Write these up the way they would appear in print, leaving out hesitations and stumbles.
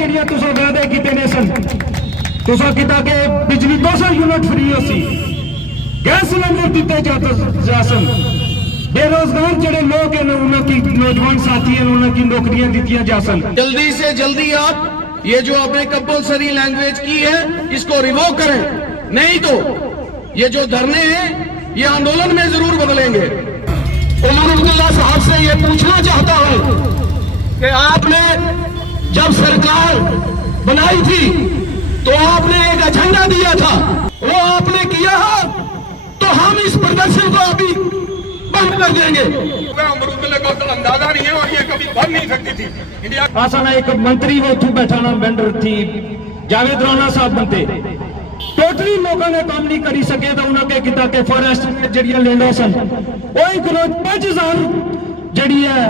ਜਿਹੜੀਆਂ ਤੁਸੀਂ ਵਾਅਦੇ ਕੀਤੇ ਨੇ ਸਨ ਤੁਸੀਂ ਕੀਤਾ ਕਿ ਬਿਜਲੀ 200 यूनिट फ्री हो सी गैस सिलेंडर दिते जा सन बेरोजगार जड़े लोग हैं उनकी नौजवान साथी हैं उनकी नौकरियां दी जा सन। जल्दी से जल्दी आप ये जो आपने कंपल्सरी लैंग्वेज की है इसको रिवोक करें, नहीं तो ये जो धरने हैं ये आंदोलन में जरूर बदलेंगे। उमर अब्दुल्ला साहब से ये पूछना चाहता हूं कि आपने जब सरकार बनाई थी तो आपने एक एजेंडा दिया था, वो आपने किया है तो हम इस प्रदर्शन को अभी बंद कर देंगे। अमरूदुल्ला को तो अंदाजा नहीं है और ये कभी बन नहीं सकती थी इंडिया। आसाना एक मंत्री वो उठू बैठा ना मेंबर थी जावेद राणा साहब बनते टोटली लोगों ने काम नहीं करी सके तो उन्होंने किता के फॉरेस्ट में जड़ियां लेंदा सन वही करोज 5000 जड़ी है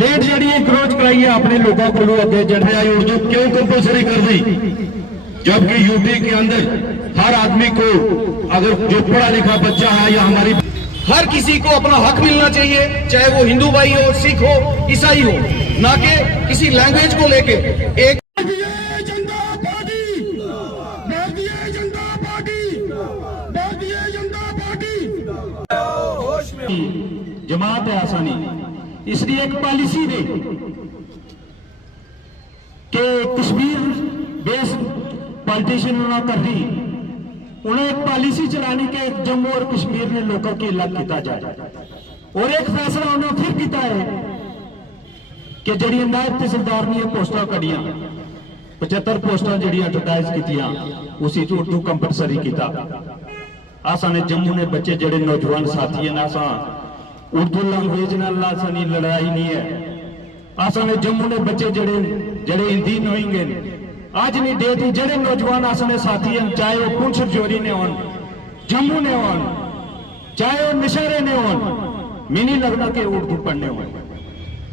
लेट जड़ी क्रोज कराई है अपने लोगों को अगे जड़े उर्दू क्यों कंपल्सरी कर दी जबकि यूपी के अंदर हर आदमी को अगर जो पढ़ा लिखा बच्चा है या हमारी हर किसी को अपना हक मिलना चाहिए, चाहे वो हिंदू भाई हो, सिख हो, ईसाई हो, ना कि किसी लैंग्वेज को लेके एक जमात है आसानी इसलिए एक पॉलिसी दे कि कश्मीर बेस पॉलिटिशियन ना कर रही उन्हें एक पॉलिसी चलानी के जम्मू और कश्मीर में लोगों की अलग किया जाए और एक फैसला उन्होंने फिर किया है कि जड़ी नायब तहसीलदार ने पोस्टां कढ़ियां 75 पोस्टां जड़ी एडवर्टाइज कीतियां उसी उर्दू कंपलसरी किया। आसा ने जम्मू ने बच्चे जड़े नौजवान साथी हैं आसा उर्दू लैंग्वेज नाल आसानी लड़ाई नहीं है। आसा ने जम्मू ने बच्चे जड़े जड़े हिंदी नोएंगे आज नहीं डेट जड़े नौजवान आसने साथी हैं चाहे वो पुंछ जोरी ने होन जम्मू ने होन चाहे वो नशहरे ने होन मैं नहीं लगता कि उर्दू पढ़ने हो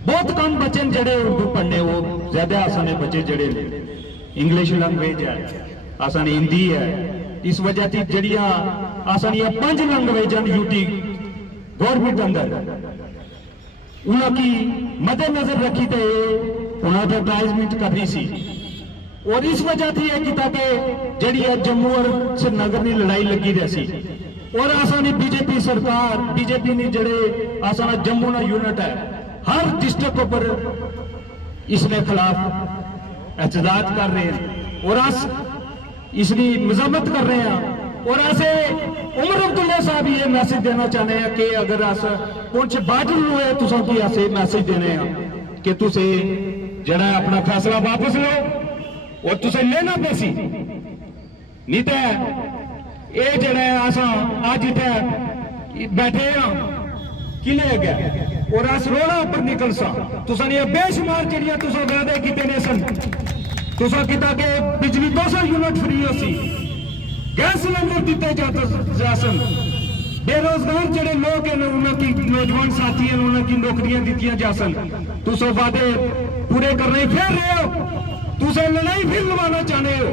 बहुत कम बच्चे जड़े उर्दू पढ़ने वो ज्यादा आसाने बच्चे जड़े इंग्लिश लैंग्वेज है आसानी हिंदी है। इस वजह से जड़िया आसानी 5 लैंग्वेज यूटी गवर्नमेंट अंदर उनकी मद्देनजर रखी थे उन्होंने एडवर्टाइजमेंट कर रही सी और इस वजह थी कि ताकि जड़ी जम्मू और श्रीनगर की लड़ाई लगी रही और आसानी बीजेपी सरकार बीजेपी ने जड़े आसाना जम्मू ना यूनिट है हर डिस्ट्रिक्ट पर इसके खिलाफ एहतजाज कर रहे हैं और अस इसकी मजम्मत कर रहे हैं और ऐसे उमर अब्दुल्ला साहब ये मैसेज देना चाहते हैं कि अगर अस पुंछ बादल हुए तुसा की ऐसे मैसेज देने हैं कि तुसे जड़ा अपना फैसला वापस लो और तुसे लेना पैसी नहीं तो ये जड़ा असा अज इतने बैठे हाँ किले गया और अस रोड़ा पर निकल सा तुसा ने बेशुमार जड़ियां तुसा वादे कीते ने सन तुसा किता के बिजली 200 यूनिट फ्री हो सी गैस सिलेंडर दिते जा सन बेरोजगार जड़े लोग हैं उनकी नौजवान साथी हैं उनकी नौकरियां दी जा सन तुस वादे पूरे करने फिर रहे हो तुसे लड़ाई फिर लवाना चाहते हो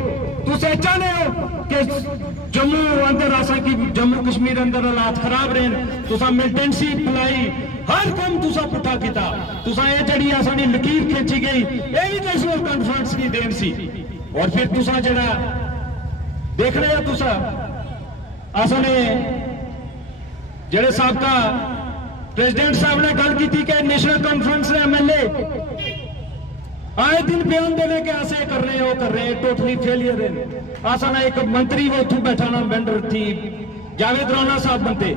तुसे चाहते हो कि जम्मू अंदर आसा कि जम्मू कश्मीर अंदर हालात खराब रहे तुसा मिलिटेंसी फैलाई हर काम तुसा पुठा किया तुसा ये जड़ी आसानी लकीर खींची गई ये भी नेशनल कॉन्फ्रेंस की देन सी और फिर तुसा जड़ा देख रहे हो तुसा आसा ने जड़े सबका प्रेसिडेंट साहब ने गल की थी कि नेशनल कॉन्फ्रेंस ने MLA आए दिन बयान देने के ऐसे कर रहे हैं वो कर रहे हैं टोटली फेलियर है। आसाना एक मंत्री वो उठू बैठा ना मेंबर थी जावेद राणा साहब बनते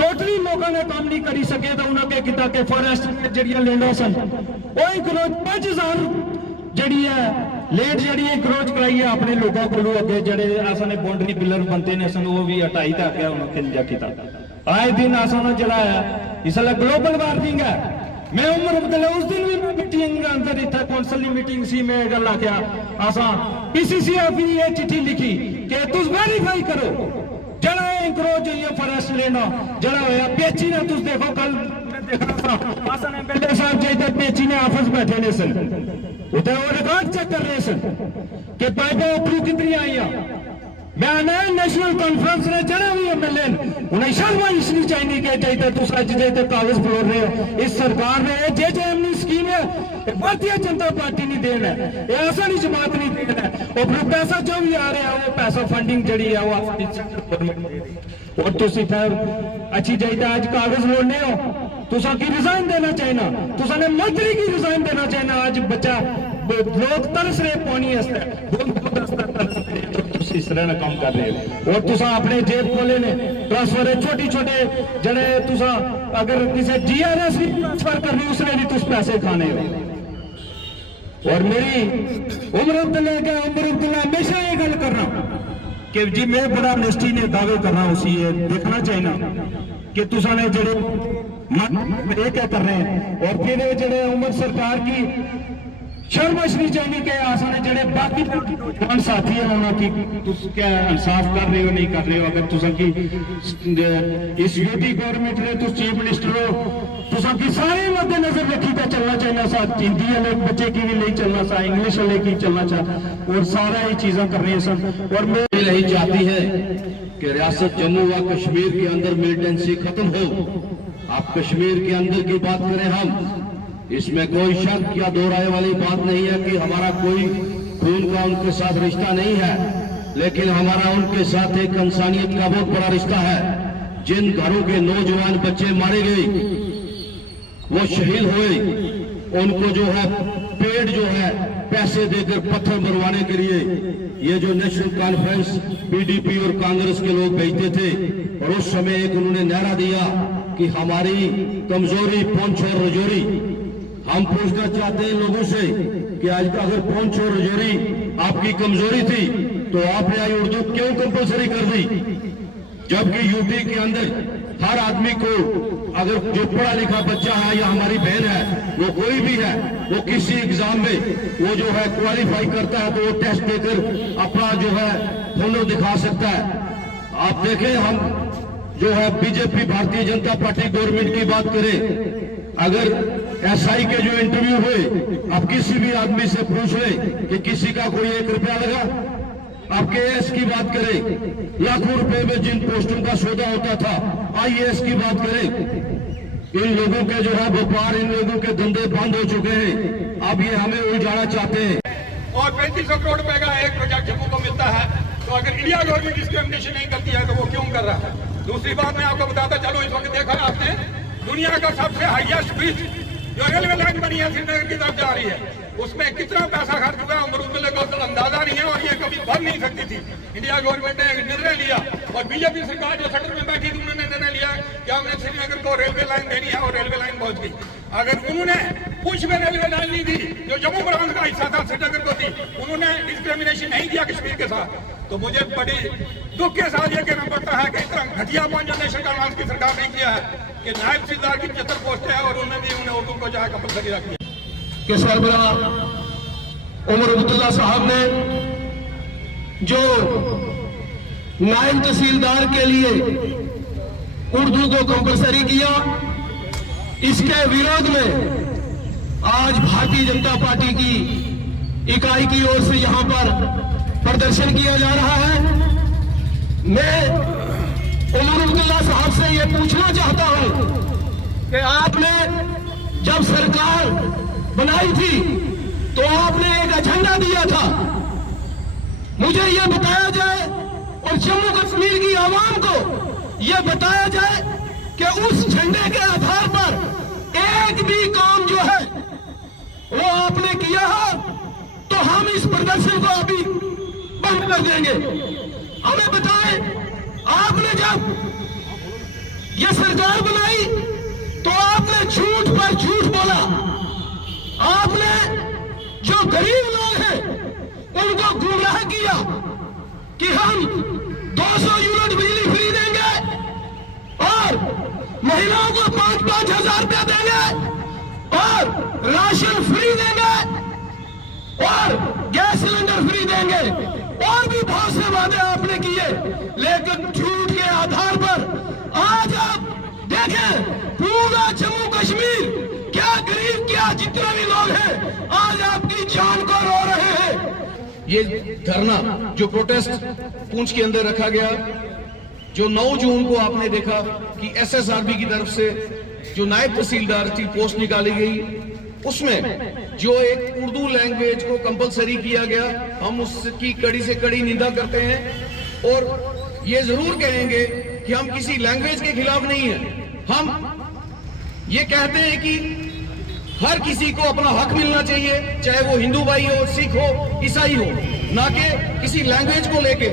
टोटली लोगों ने काम नहीं करी सके तो उन्होंने किया कि फॉरेस्ट में जड़ियां लेंदा सन वही करोज 5000 जड़ी है लेट जड़ी क्रोज कराई है अपने लोगों को अगे जड़े आसाने बाउंड्री पिलर बनते ने सन वो भी हटाई तक उन्होंने किया। आए दिन आसाना जड़ा है इसलिए ग्लोबल वार्मिंग है। मैं उमर अब्दुल्ला उस दिन भी मैं मीटिंग अंदर इतना कौंसल की मीटिंग सी मैं गल आख्या असा PCCF ने ये चिट्ठी लिखी कि तुस वेरीफाई करो जड़ा इंक्रोच ये फॉरेस्ट लेना जड़ा होया पेची ने तुस देखो कल मैं देखा था आसन MLA साहब जी पेची ने ऑफिस बैठे ने सन उधर वो रिकॉर्ड चेक कर रहे सन कि पाइपा उपरू कितनी आई मैं नेशनल कॉन्फ्रेंस ने जड़े भी MLA उन्हें शर्मा इसलिए चाहिए कि चाहिए तुस अज जे कागज फलोर रहे हो इस सरकार ने JJM स्कीम है भारतीय जनता पार्टी नहीं देना है, ये ऐसा नहीं जमात नहीं देना है। और फिर पैसा जो भी आ रहा है वो पैसा फंडिंग जड़ी है वो अपनी गवर्नमेंट दे रही है। और तुसी फिर अच्छी चाहिए आज कागज मोड़ने हो, तुसा की रिजाइन देना चाहिए, तुसा ने मंत्री की रिजाइन देना चाहिए। आज बच्चा लोग तरस रहे पानी इस तरह काम कर रहे हो। और तुसा अपने जेब खोले ने ट्रांसफर छोटी छोटे जड़े तुसा अगर किसी DRS भी ट्रांसफर करनी उसने भी तुस पैसे खाने हो। और मेरी उमर अब्दुल्ला हमेशा ये गल करना कि जी मैं बड़ा मिनिस्ट्री ने दावे करना उसी ये देखना चाहिए कि तुसा ने जड़े ये क्या कर रहे हैं। और फिर जड़े उमर सरकार की शर्म असनी चाहिए कि आसाने जड़े बाकी नौजवान साथी है उन्होंने की क्या इंसाफ कर रहे हो नहीं कर रहे हो। अगर तुसा की इस यूटी गवर्नमेंट ने तुस चीफ मिनिस्टर हो तुसा की सारे मद्देनजर रखी पे चलना चाहिए सा, हिंदी वाले बच्चे की भी नहीं चलना सा, इंग्लिश वाले की चलना चाह और सारा ये चीजें कर रहे हैं सर। और मैं यही चाहती है कि रियासत जम्मू व कश्मीर के अंदर मिलिटेंसी खत्म हो। आप कश्मीर के अंदर की बात करें, हम इसमें कोई शक या दो राय वाली बात नहीं है कि हमारा कोई खून का उनके साथ रिश्ता नहीं है, लेकिन हमारा उनके साथ एक इंसानियत का बहुत बड़ा रिश्ता है। जिन घरों के नौजवान बच्चे मारे गए, वो शहीद हुए, उनको जो है पेड़ जो है पैसे देकर पत्थर मरवाने के लिए ये जो नेशनल कॉन्फ्रेंस PDP और कांग्रेस के लोग भेजते थे, और उस समय एक उन्होंने नारा दिया कि हमारी कमजोरी पूंछ और रजौरी। हम पूछना चाहते हैं लोगों से कि आज का अगर पूंछ और रजौरी आपकी कमजोरी थी तो आपने आई उर्दू क्यों कंपलसरी कर दी, जबकि यूपी के अंदर हर आदमी को अगर जो पढ़ा लिखा बच्चा है या हमारी बहन है वो कोई भी है, वो किसी एग्जाम में वो जो है क्वालिफाई करता है तो वो टेस्ट देकर अपना जो है हुनर दिखा सकता है। आप देखें, हम जो है BJP Bharatiya Janata party government की बात करें, अगर SI के जो इंटरव्यू हुए, आप किसी भी आदमी से पूछ लें कि किसी का कोई 1 रुपया लगा। आप KS की बात करें, लाखों रुपए में जिन पोस्टों का सौदा होता था, IAS की बात करें, इन लोगों के जो है व्यापार, इन लोगों के धंधे बंद हो चुके हैं। अब ये हमें उलझाना चाहते हैं। और 3500 करोड़ रुपए का एक प्रोजेक्ट जम्मू को मिलता है, तो अगर इंडिया गवर्नमेंट डिस्क्रिमिनेशन नहीं करती है तो वो क्यों कर रहा है। दूसरी बात मैं आपको बताता चलो, इस वक्त देखा आपने दुनिया का सबसे हाईएस्ट ब्रिज जो रेलवे लाइन बनी है श्रीनगर की तरफ जा रही है, उसमें कितना पैसा खर्च हुआ है उमर को तो अंदाजा नहीं है, और ये कभी बन नहीं सकती थी। इंडिया गवर्नमेंट ने निर्णय लिया और बीजेपी सरकार जो सेंटर में बैठी थी उन्होंने निर्णय लिया कि हमने श्रीनगर को रेलवे लाइन देनी है, और रेलवे लाइन पहुंच गई। अगर उन्होंने कुछ में रेलवे लाइन नहीं दी जो जम्मू प्रांत का हिस्सा था श्रीनगर को थी, उन्होंने डिस्क्रिमिनेशन नहीं किया कश्मीर के साथ, तो मुझे बड़ी दुख के साथ ये कहना पड़ता है कि इतना घटियापन जो नेशनल कॉन्फ्रेंस की सरकार ने किया है कि नायब तहसीलदार की 75 पोस्टें हैं और उन्होंने भी उन्हें उर्दू को जो है कंपलसरी रखी है। कि सरबरा उमर अब्दुल्ला साहब ने जो नायब तहसीलदार के लिए उर्दू को कंपलसरी किया, इसके विरोध में आज भारतीय जनता पार्टी की इकाई की ओर से यहां पर प्रदर्शन किया जा रहा है। मैं उमर अब्दुल्ला साहब से यह पूछना चाहता हूं कि आपने जब सरकार बनाई थी तो आपने एक एजेंडा दिया था, मुझे यह बताया जाए और जम्मू कश्मीर की आवाम को यह बताया जाए कि उस झंडे के आधार पर एक भी काम जो है वो आपने किया है, तो हम इस प्रदर्शन को अभी बंद कर देंगे। हमें बताएं, आपने जब ये सरकार बनाई तो आपने झूठ पर झूठ बोला। आपने जो गरीब लोग हैं उनको गुमराह किया कि हम 200 यूनिट बिजली फ्री देंगे और महिलाओं को 5-5 हजार रुपया देंगे और राशन फ्री देंगे और गैस सिलेंडर फ्री देंगे, और भी बहुत से वादे आपने किए, लेकिन झूठ के आधार पर आज आप देखें पूरा जम्मू कश्मीर, क्या गरीब क्या जितने भी लोग हैं आज आपकी जान को रो रहे हैं। ये धरना जो प्रोटेस्ट पुंछ के अंदर रखा गया, जो 9 जून को आपने देखा कि SSRB की तरफ से जो नायब तहसीलदार की पोस्ट निकाली गई, उसमें जो एक उर्दू लैंग्वेज को कंपलसरी किया गया, हम उसकी कड़ी से कड़ी निंदा करते हैं और ये जरूर कहेंगे कि हम किसी लैंग्वेज के खिलाफ नहीं है। हम ये कहते हैं कि हर किसी को अपना हक मिलना चाहिए, चाहे वो हिंदू भाई हो, सिख हो, ईसाई हो, ना कि किसी लैंग्वेज को लेके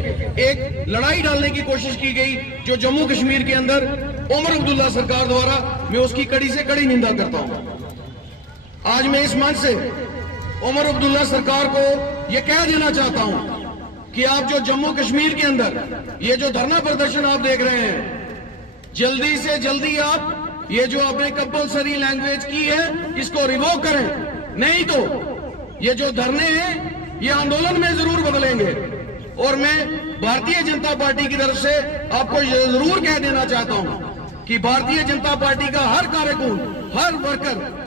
एक लड़ाई डालने की कोशिश की गई जो जम्मू कश्मीर के अंदर उमर अब्दुल्ला सरकार द्वारा, मैं उसकी कड़ी से कड़ी निंदा करता हूं। आज मैं इस मंच से उमर अब्दुल्ला सरकार को यह कह देना चाहता हूं कि आप जो जम्मू कश्मीर के अंदर ये जो धरना प्रदर्शन आप देख रहे हैं, जल्दी से जल्दी आप ये जो आपने कंपलसरी लैंग्वेज की है इसको रिवोक करें, नहीं तो ये जो धरने हैं ये आंदोलन में जरूर बदलेंगे। और मैं भारतीय जनता पार्टी की तरफ से आपको ये जरूर कह देना चाहता हूं कि भारतीय जनता पार्टी का हर कार्यकुन, हर वर्कर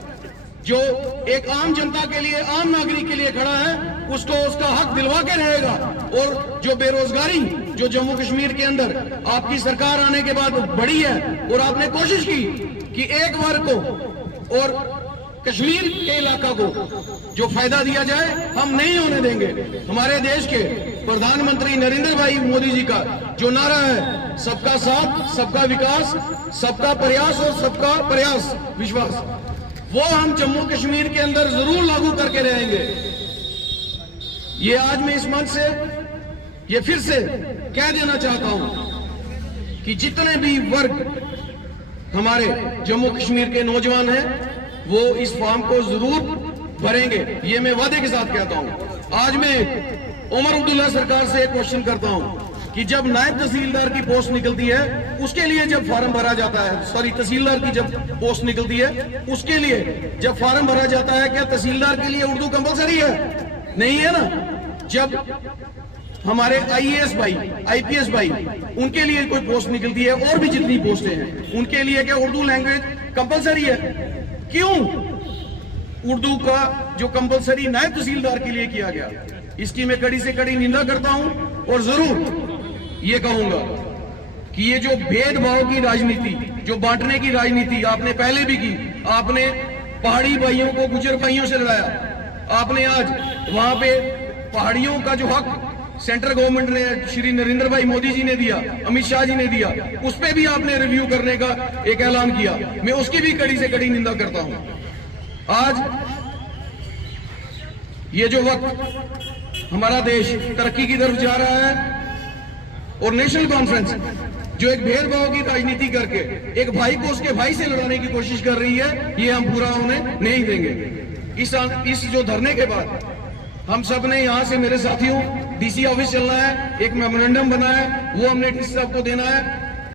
जो एक आम जनता के लिए, आम नागरिक के लिए खड़ा है, उसको उसका हक दिलवा के रहेगा। और जो बेरोजगारी जो जम्मू कश्मीर के अंदर आपकी सरकार आने के बाद बढ़ी है और आपने कोशिश की कि एक वर्ग को और कश्मीर के इलाका को जो फायदा दिया जाए, हम नहीं होने देंगे। हमारे देश के प्रधानमंत्री नरेंद्र भाई मोदी जी का जो नारा है, सबका साथ, सबका विकास, सबका प्रयास और सबका प्रयास विश्वास, वो हम जम्मू कश्मीर के अंदर जरूर लागू करके रहेंगे। ये आज मैं इस मंच से ये फिर से कह देना चाहता हूं कि जितने भी वर्ग हमारे जम्मू कश्मीर के नौजवान हैं, वो इस फॉर्म को जरूर भरेंगे, ये मैं वादे के साथ कहता हूं। आज मैं उमर अब्दुल्ला सरकार से एक क्वेश्चन करता हूं कि जब नायब तहसीलदार की पोस्ट निकलती है, उसके लिए जब फॉर्म भरा जाता है, सॉरी तहसीलदार की जब पोस्ट निकलती है, उसके लिए जब फॉर्म भरा जाता है, क्या तहसीलदार के लिए उर्दू कंपलसरी है? नहीं है ना। जब हमारे आईएएस भाई, आईपीएस भाई, उनके लिए कोई पोस्ट निकलती है, और भी जितनी पोस्टें हैं, उनके लिए क्या उर्दू लैंग्वेज कंपलसरी है? क्यों उर्दू का जो कंपलसरी नायब तहसीलदार के लिए किया गया, इसकी मैं कड़ी से कड़ी निंदा करता हूं। और जरूर ये कहूंगा कि ये जो भेदभाव की राजनीति, जो बांटने की राजनीति आपने पहले भी की, आपने पहाड़ी भाइयों को गुजर भाइयों से लड़ाया, आपने आज वहां पे पहाड़ियों का जो हक सेंट्रल गवर्नमेंट ने, श्री नरेंद्र भाई मोदी जी ने दिया, अमित शाह जी ने दिया, उस पर भी आपने रिव्यू करने का एक ऐलान किया, मैं उसकी भी कड़ी से कड़ी निंदा करता हूं। आज ये जो वक्त हमारा देश तरक्की की तरफ जा रहा है और नेशनल कॉन्फ्रेंस जो एक भेदभाव की राजनीति करके एक भाई को उसके भाई से लड़ाने की कोशिश कर रही है, ये हम पूरा होने नहीं देंगे। इस जो धरने के बाद हम सब ने यहाँ से, मेरे साथियों, डीसी ऑफिस चलना है, एक मेमोरेंडम बना है, वो हमने डीसी साहब को देना है।